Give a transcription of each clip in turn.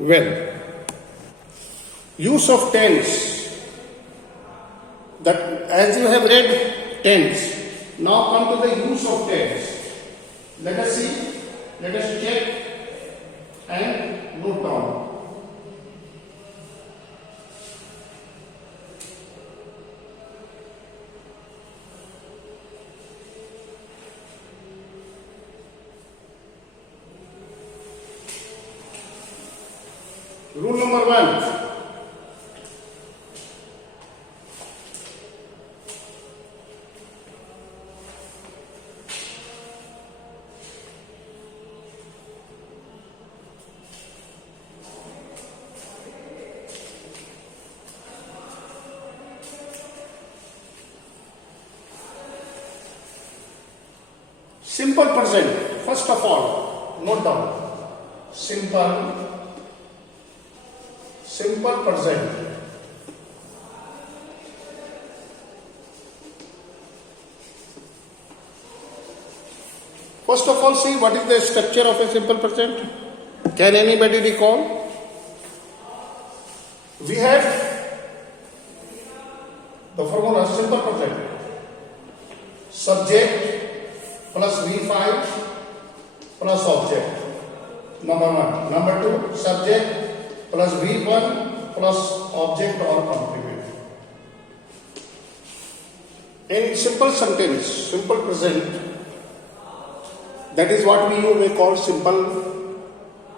Well, use of tense. That as you have read tense, now come to the use of tense. Let us see, let us check and note down. Rule number 1. Simple present. First of all, note down. Simple present. First of all, see what is the structure of a simple present. Can anybody recall? We have the formula simple present. Subject plus V5 plus object. Number 1. Number 2, subject plus V1 plus object or complement. In simple sentence, simple present, that is what we may call simple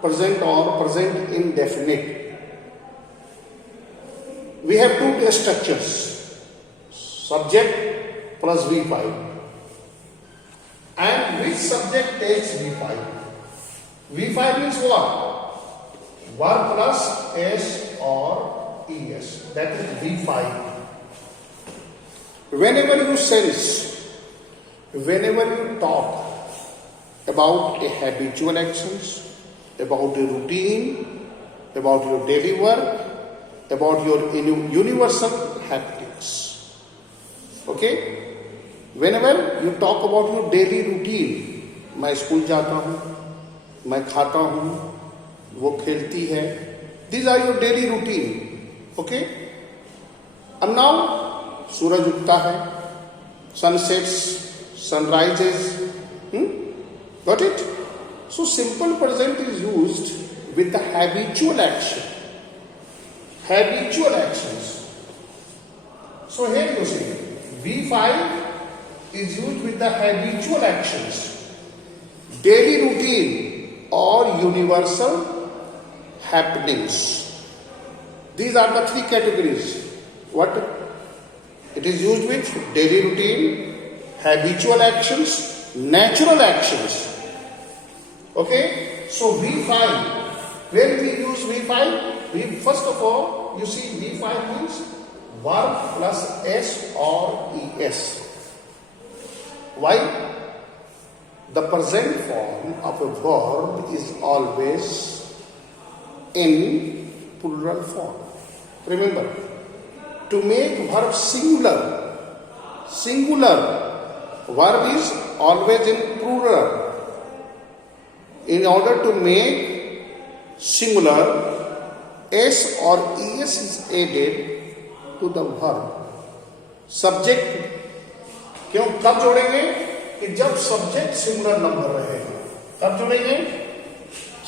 present or present indefinite. We have two structures, subject plus V5. And which subject takes V5? V5 means what? Verb plus S or ES. That is V5. Whenever you sense, whenever you talk about a habitual actions, about a routine, about your daily work, about your universal happenings. Okay? Whenever you talk about your daily routine, मैं school जाता हूँ, मैं खाता हूँ, वो खेलती है, these are your daily routine. Okay? And now सूरज उगता है, sun sets, sun rises. Got it? So simple present is used with the habitual action. Habitual actions. So here you see, V5 is used with the habitual actions, daily routine or universal happenings. These are the three categories. What? It is used with daily routine, habitual actions, natural actions. Okay? So V5, when we use V5, first of all, you see V5 means verb plus S or ES. Why? The present form of a verb is always in plural form. Remember, to make verb singular, verb is always in plural. In order to make singular, S or ES is added to the verb. Subject क्यों कब जोड़ेंगे कि जब subject singular number रहेगा, कब जोड़ेंगे?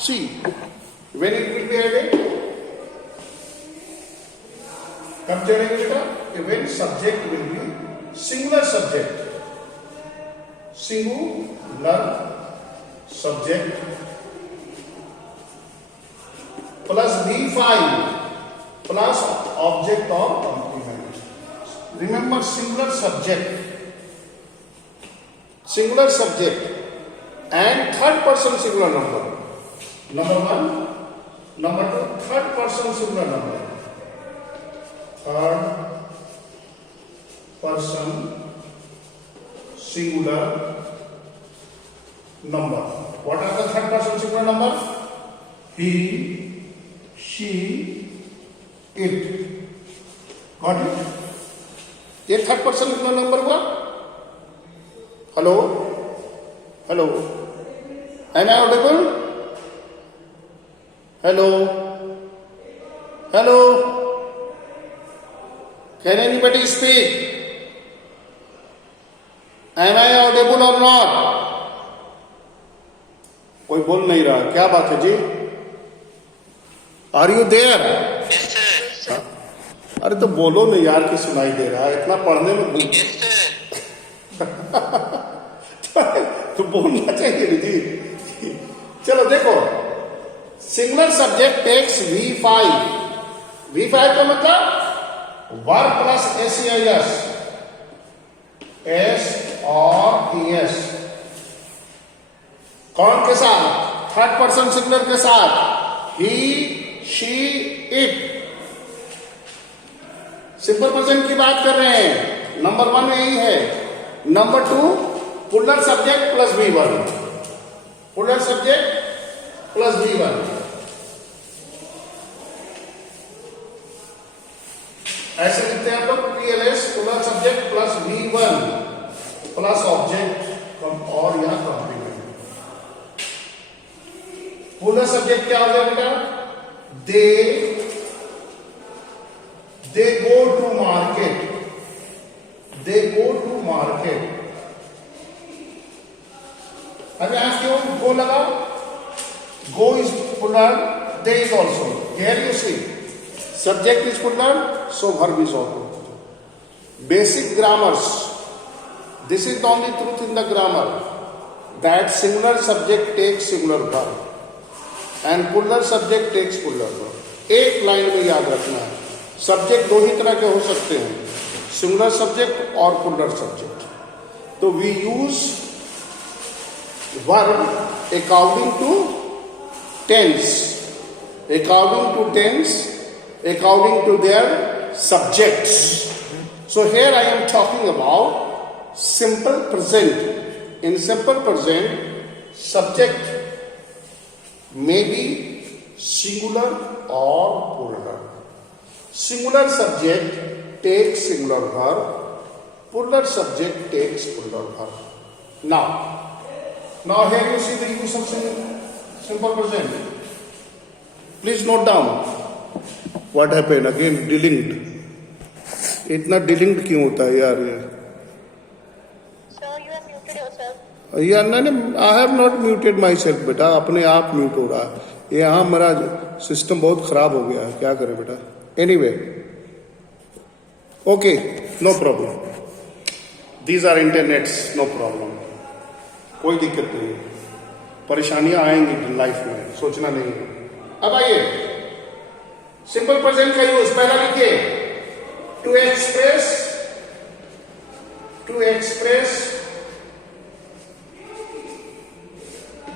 See when it will be added, कब जोड़ेंगे बेटा? कि when subject will be singular subject, singular subject plus V5 plus object और complement. Remember singular subject and third person singular number. Number 1, number 2, third person singular number. Third person singular number. What are the third person singular numbers? He, she, it. Got it? ये third person कितना number हुआ? Hello hello, am I audible? Hello. Hello? Can anybody speak? Am I audible or not? कोई बोल नहीं रहा, क्या बात है जी? Are you there? Yes, sir. अरे तो बोलो नहीं यार, कि सुनाई दे रहा है, इतना पढ़ने में भूल Yes, sir. तो बोलना चाहिए जी। चलो देखो, singular subject takes V5। V5 का मतलब वर्ब प्लस SEIS, S और ES। कौन के साथ? थर्ड पर्सन सिंगुलर के साथ, ही, शी, इट। सिंपल प्रेजेंट की बात कर रहे हैं, नंबर 1 में यही है। Number 2 puller subject plus V1, puller subject plus V1। ऐसे लिखते हैं आप लोग, PLS puller subject plus V1 plus object और यहां कॉम्प्लीमेंट। पुलर सब्जेक्ट क्या हो गया बेटा? they go to market, they go to market। अब यहां क्यों go लगा? go is plural, they is also। here you see subject is plural, so verb is also। basic grammars, this is the only truth in the grammar, that singular subject takes singular verb and plural subject takes plural verb। एक line में याद रखना है, subject दो ही तरह के हो सकते हैं, सिंगुलर सब्जेक्ट और प्लूरल सब्जेक्ट। तो we use verb according to tense, according to tense, according to their subjects. So here I am talking about simple present. In simple present subject may be singular or plural। singular subject takes singular verb, plural subject takes plural verb। now here you see the use of simple present। please note down what happened again, delinked। इतना डिलिंक्ड क्यों होता है यार ये? Sir, you have muted yourself. यार नहीं, I have not muted my self बेटा, अपने आप म्यूट हो रहा है। ये हाँ, मेरा सिस्टम बहुत खराब हो गया है, क्या करें बेटा। Anyway, okay, no problem, these are internets, no problem, कोई दिक्कत नहीं है। परेशानियां आएंगी लाइफ में, सोचना नहीं है। अब आइए सिंपल प्रेजेंट का यूज पहला लिखिए, to express, to express,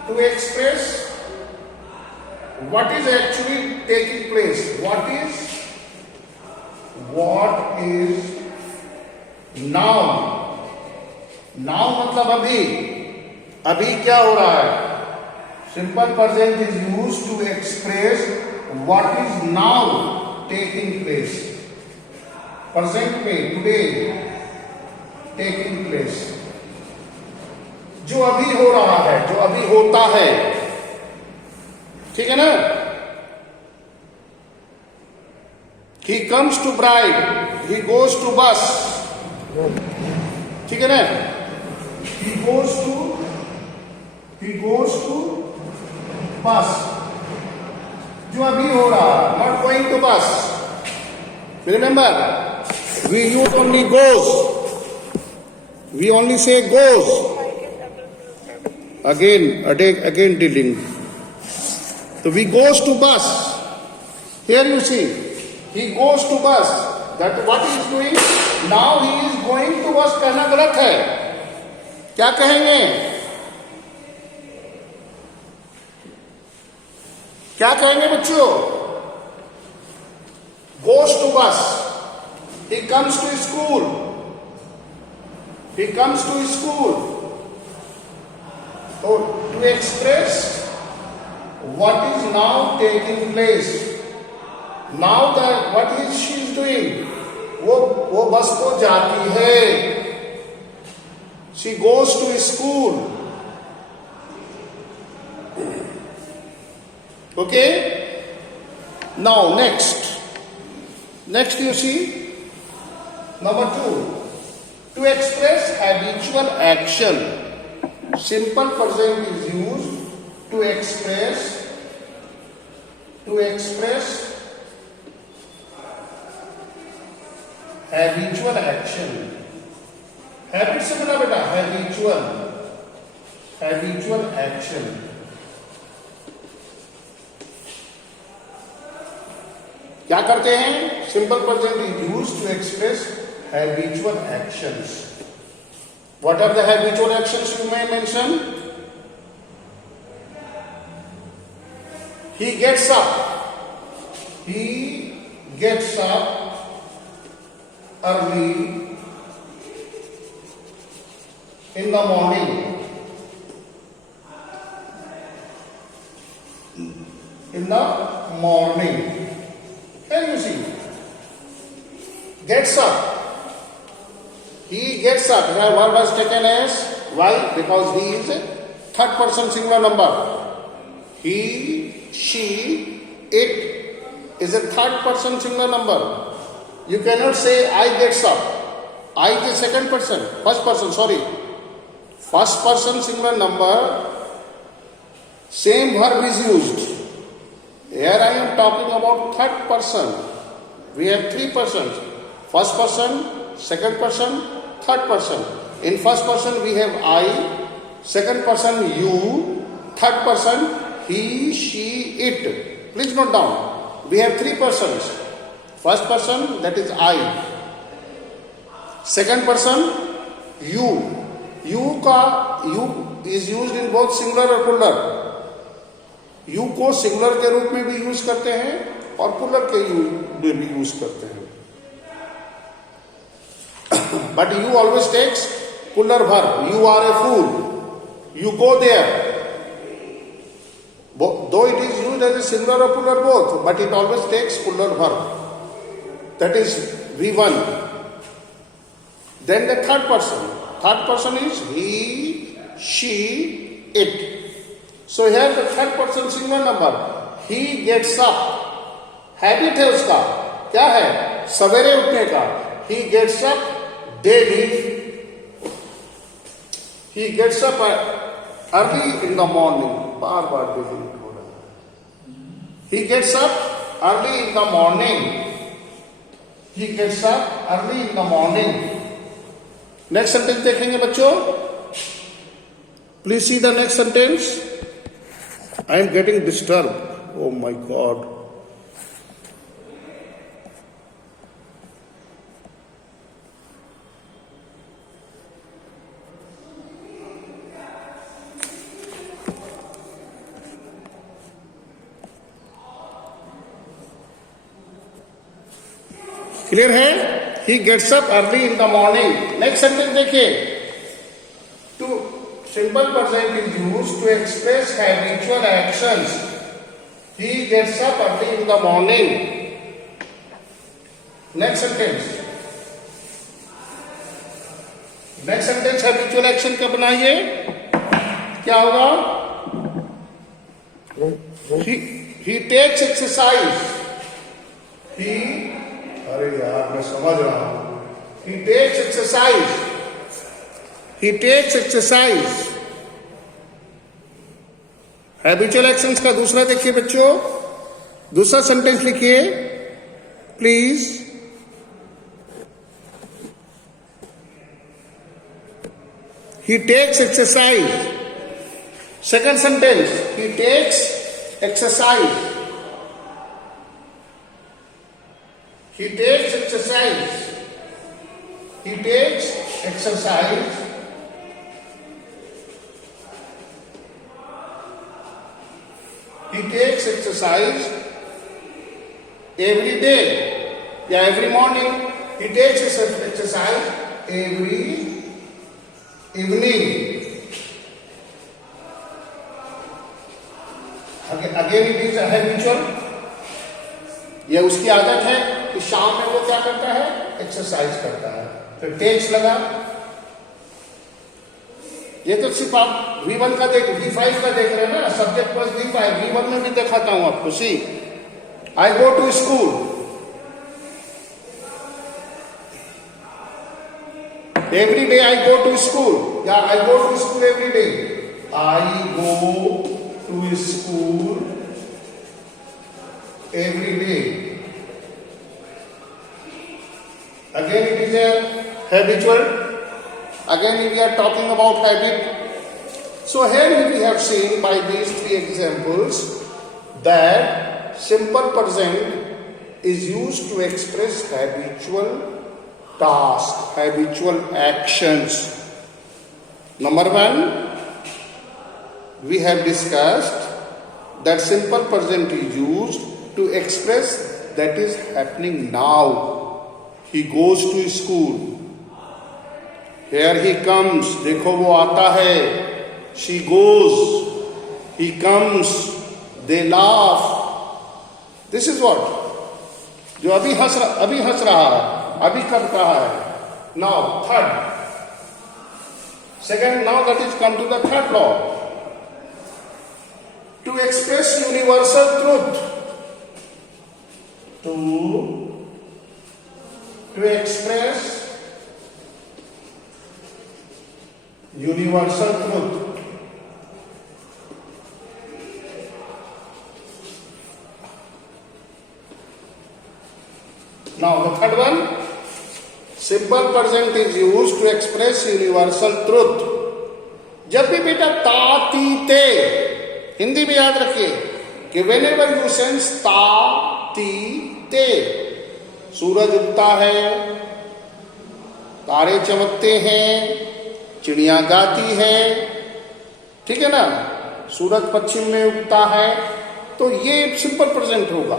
to express what is actually taking place, what is now। now मतलब अभी, अभी क्या हो रहा है? Simple present is used to express what is now taking place। Present में टुडे टेकिंग प्लेस, जो अभी हो रहा है, जो अभी होता है, ठीक है ना। he comes to bride, he goes to bus, ठीक है ना। he goes to bus, जो अभी हो रहा, not going to bus। remember we use only goes, we only say goes। again dealing, so we goes to bus। here you see he goes to bus, that what he is doing now, he is going to bus। कहना गलत है, क्या कहेंगे? क्या कहेंगे बच्चों? goes to bus, he comes to school, he comes to school। so to express what is now taking place, now that what is she is doing, वो बस को जाती है, she goes to school। okay, now next Next you see, number 2, to express habitual action. Simple present is used to express habitual action. Habit से बोला बेटा, habitual action. क्या करते हैं? Simple present is used to express habitual actions. What are the habitual actions you may mention? He gets up early in the morning. Can you see? Gets up. He gets up. The word was taken as why? Because he is a third person singular number. He, she, it is a third person singular number. You cannot say I gets up. I is the second person. First person singular number. Same verb is used. Here I am talking about third person. We have 3 persons. First person, second person, third person. In first person we have I, second person you, third person he, she, it. Please note down. We have 3 persons. First person, that is I. Second person, you. You is used in both singular और plural. You को singular के रूप में भी use करते हैं और plural के में भी यूज करते हैं. But you always takes plural verb. You are a fool. You go there. Though it is used as a singular or plural both, but it always takes plural verb. That is V1. Then the third person. Third person is he, she, it. So here the third person singular number. He gets up. Habit है उसका. क्या है? सवेरे उठने का. He gets up daily. He gets up early in the morning. Bar different हो रहा है. He gets up early in the morning. He gets up early in the morning. Next sentence देखेंगे बच्चों. Please see the next sentence. I am getting disturbed. Oh my God. Clear है? He gets up early in the morning. Next sentence देखिए. To simple present is used to express habitual actions. He gets up early in the morning. Next sentence. Next sentence habitual action का बनाइए. क्या होगा? He takes exercise. अरे यार मैं समझ रहा हूं. He takes exercise. Habitual actions का दूसरा देखिए बच्चों. दूसरा सेंटेंस लिखिए please. He takes exercise. Second sentence. He takes exercise. He takes exercise. He takes exercise. He takes exercise every day. Yeah, every morning. He takes exercise every evening. Again it is a habitual. यह उसकी आदत है कि शाम में वो क्या करता है? एक्सरसाइज करता है. फिर टेक्स लगा. ये तो सिर्फ आप V1 का देख, V5 का देख रहे हैं ना. Subject plus V5. V1 में भी दिखाता हूं आपको. See, I go to school. Every day I go to school. Yeah, I go to school every day. I go to school every day. Again it is a habitual. Again we are talking about habit. So here we have seen by these three examples that simple present is used to express habitual tasks, habitual actions. Number one, we have discussed that simple present is used to express that is happening now. He goes to school. Here he comes. देखो वो आता है. She goes. He comes. They laugh. This is what? जो अभी हंस रहा है, अभी कर रहा है. Now third. Second, now that is come to the third law. To express universal truth. To express universal truth. Now the third one, simple present is used to express universal truth. जब भी बेटा ता ती ते, हिंदी में याद रखिए कि whenever you sense ता ती ते, सूरज उगता है, तारे चमकते हैं, चिड़िया गाती है, ठीक है ना, सूरज पश्चिम में उगता है, तो ये सिंपल प्रेजेंट होगा.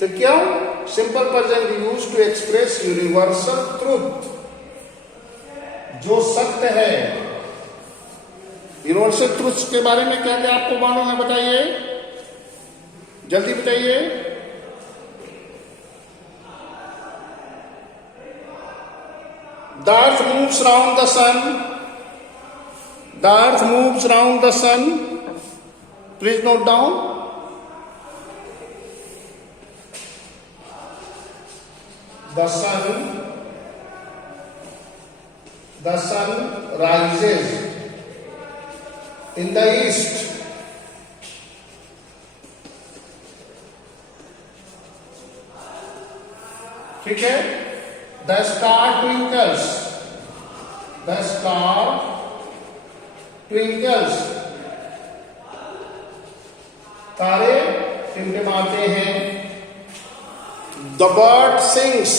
तो क्या simple present use to express universal truth, जो सत्य है. यूनिवर्सल ट्रूथ के बारे में क्या क्या आपको मालूम है, बताइए, जल्दी बताइए. The earth moves round the sun. The earth moves round the sun. Please note down. The sun rises in the east. ठीक है. The star twinkles. The star twinkles. तारे टिमटिमाते हैं. The bird sings.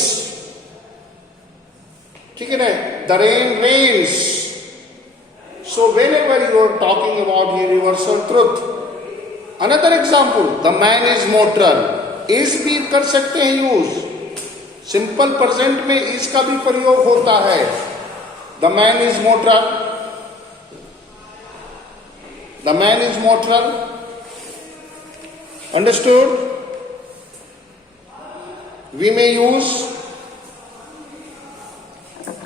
ठीक है ना. The rain rains. So whenever you are talking about universal truth, another example, the man is mortal. is भी कर सकते हैं यूज. सिंपल प्रेजेंट में इसका भी प्रयोग होता है. The man is mortal. The man is mortal. Understood. We may use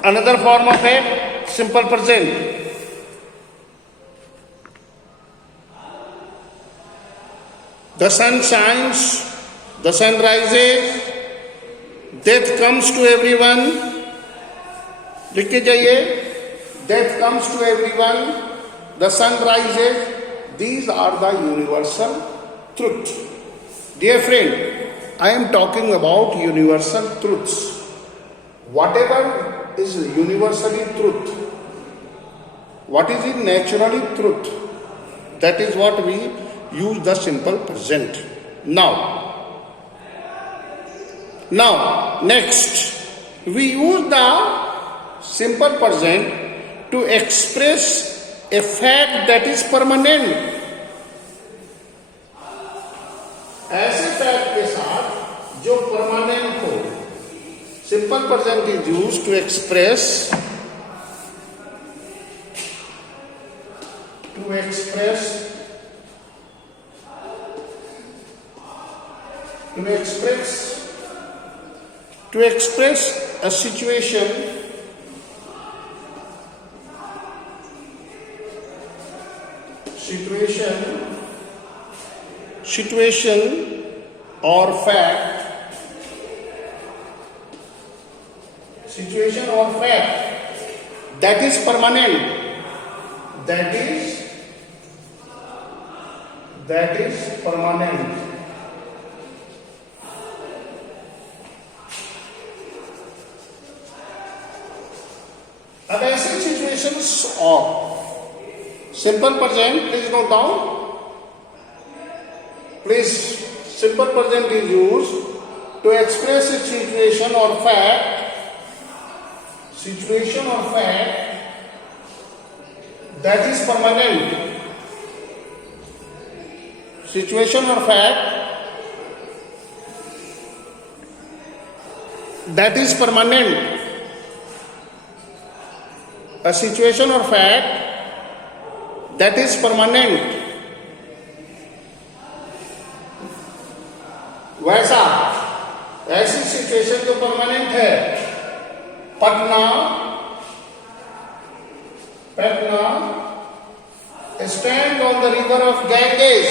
another form of a simple present. The sun shines. The sun rises. Death comes to everyone. लिख के जाइए. Death comes to everyone. The sun rises. These are the universal truth. Dear friend, I am talking about universal truths. Whatever is universally truth, what is it naturally truth, that is what we use the simple present. Now, next, we use the simple present to express a fact that is permanent. ऐसे fact के साथ जो permanent हो, simple present is used to express to express a situation or fact that is permanent. That is permanent. अब ऐसे situations और simple present, please note down, please, simple present is use to express a situation और fact that is permanent. Situation or fact that is permanent. A situation or fact that is permanent. वैसा, ऐसी situation जो permanent है, Patna stand on the river of Ganges.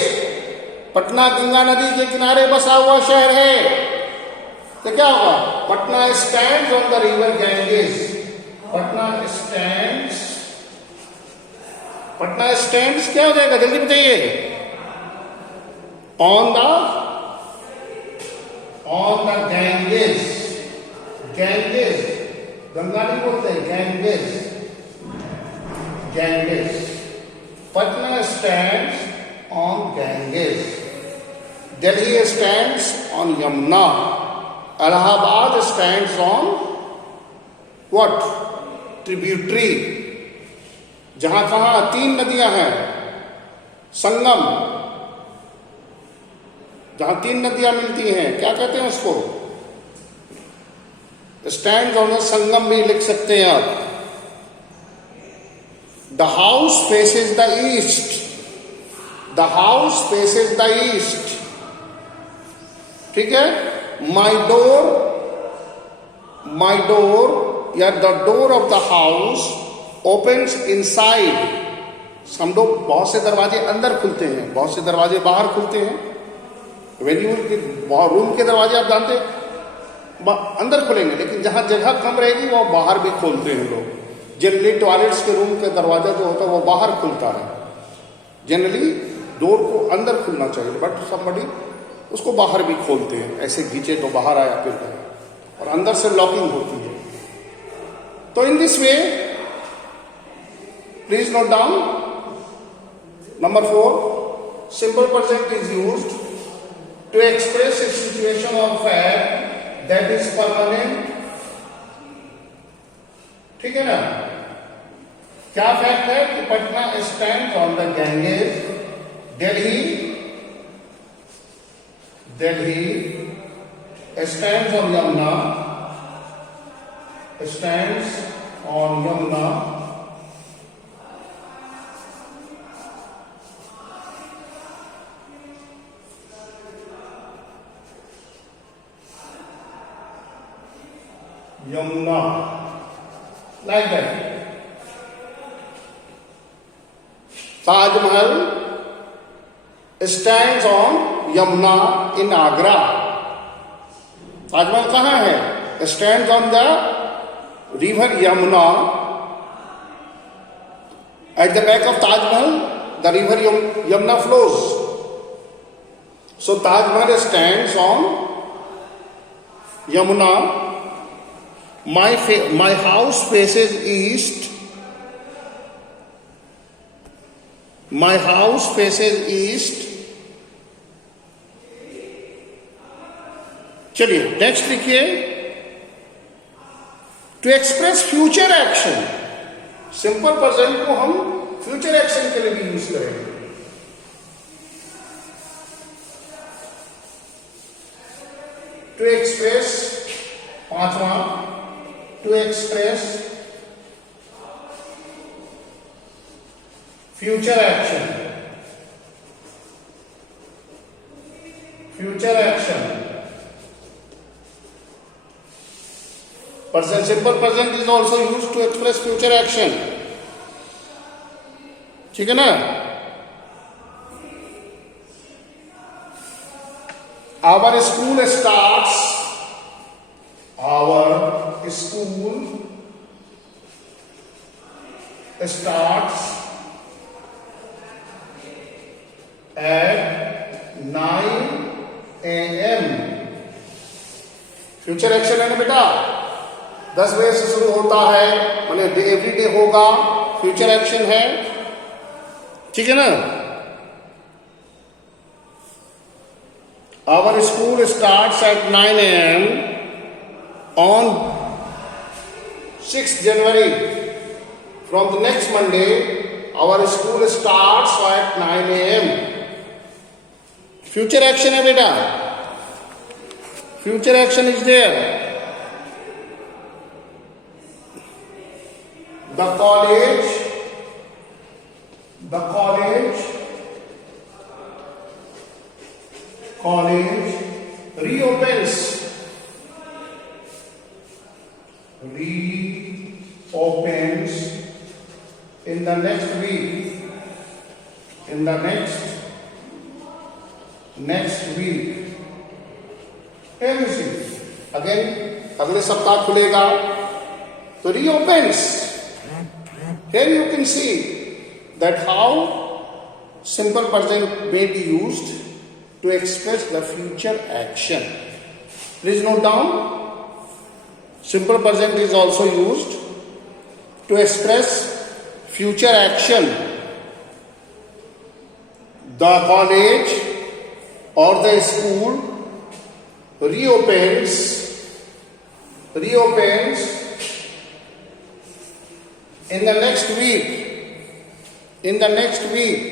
Patna Ganga नदी के किनारे बसा हुआ शहर है, तो क्या होगा? Patna stand on the river Ganges. Patna stands क्या हो जाएगा, जल्दी बताइए. On the गैंगेस. गंगा नहीं बोलते, Ganges. Patna stands on Ganges. Delhi stands on Yamuna. Allahabad stands on what? Tributary. जहां कहां 3 नदियां हैं, संगम, जहां 3 नदियां मिलती हैं, क्या कहते हैं उसको? स्टैंड ऑन संगम भी लिख सकते हैं आप. The house faces the east. ठीक है. My door या the door of the house opens inside. समझो बहुत से दरवाजे अंदर खुलते हैं, बहुत से दरवाजे बाहर खुलते हैं. When you रूम के दरवाजे आप जानते हैं अंदर खुलेंगे, लेकिन जहां जगह कम रहेगी वो बाहर भी खोलते हैं लोग. जनरली टॉयलेट्स के रूम का दरवाजा जो होता है वो बाहर खुलता है. जनरली डोर को अंदर खुलना चाहिए, बट समबडी उसको बाहर भी खोलते हैं. ऐसे खींचे तो बाहर आया, फिर और अंदर से लॉकिंग होती है. तो in this way, please note down. Number 4, simple present is used to express a situation of fact that is permanent. ठीक है ना. क्या फैक्ट है कि Patna stand on the Ganges. Delhi stands on Yamuna. Like that. Taj-Mahal stands on Yamuna in Agra. Taj-Mahal कहाँ है? Stands on the river Yamuna. At the back of Taj-Mahal, the river Yamuna flows. So Taj-Mahal stands on Yamuna. My house faces east. चलिए next लिखिए. To express future action. Simple present को हम future action के लिए भी use करेंगे. To express, 5वां, to express future action. Present, simple present is also used to express future action. ठीक है ना. Our school starts. starts at 9 a.m. Future action है ना बेटा, 10 बजे से शुरू होता है, माने एवरी डे होगा, फ्यूचर एक्शन है, ठीक है ना। Our school starts at 9 a.m. on 6 January. From the next Monday, our school starts at 9 a.m. Future action है बेटा, future action is there. The college reopens in the next week. In the next week. Here you see. Again, अगले सप्ताह खुलेगा तो reopens. Here you can see that how simple present may be used to express the future action. Please note down. Simple present is also used to express future action. The college or the school reopens in the next week.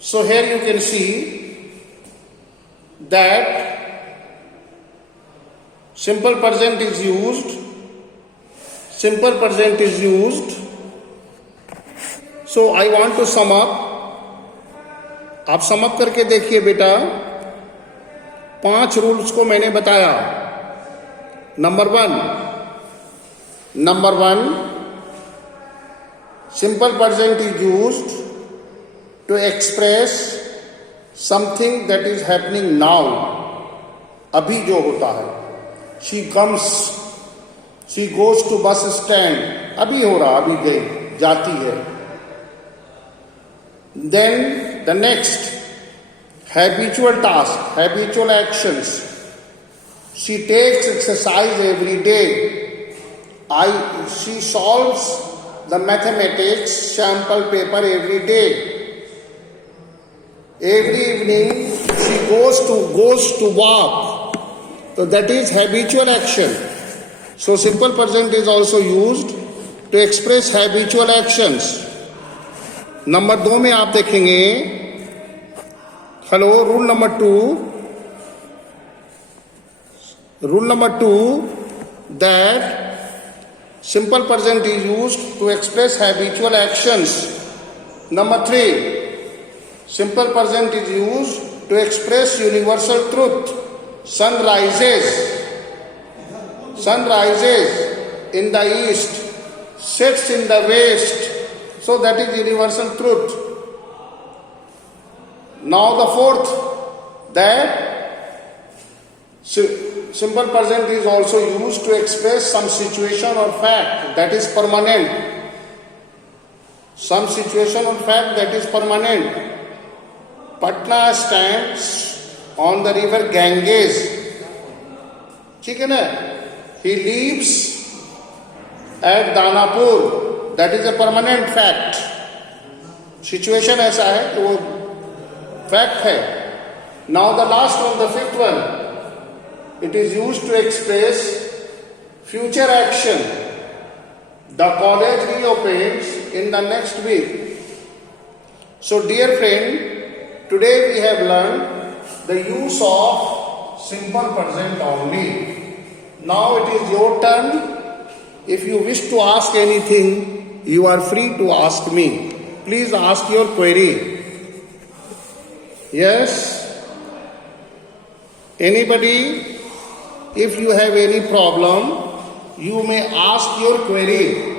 So here you can see that simple present is used. So I want to sum up. आप sum up करके देखिए बेटा, 5 rules को मैंने बताया. Number one, simple present is used to express something that is happening now. अभी जो होता है. She comes, she goes to bus stand, अभी हो रहा, अभी गई, जाती है. Then the next, habitual task, habitual actions. She takes exercise every day. She solves the mathematics sample paper every day. Every evening she goes to walk. So that is habitual action. So simple present is also used to express habitual actions. Number 2 में आप देखेंगे, hello, rule number 2 that simple present is used to express habitual actions. Number 3, simple present is used to express universal truth. Sun rises in the east, sets in the west. So that is universal truth. Now the fourth, that simple present is also used to express some situation or fact that is permanent. Some situation or fact that is permanent. Patna stands on the river Ganges. ठीक है ना? He lives at Danapur. That is a permanent fact. Situation ऐसा है कि वो fact है. Now the last one, the fifth one, it is used to express future action. The college reopens in the next week. So dear friend, today we have learned the use of simple present only. Now it is your turn. If you wish to ask anything, you are free to ask me. Please ask your query. Yes? Anybody? If you have any problem, you may ask your query.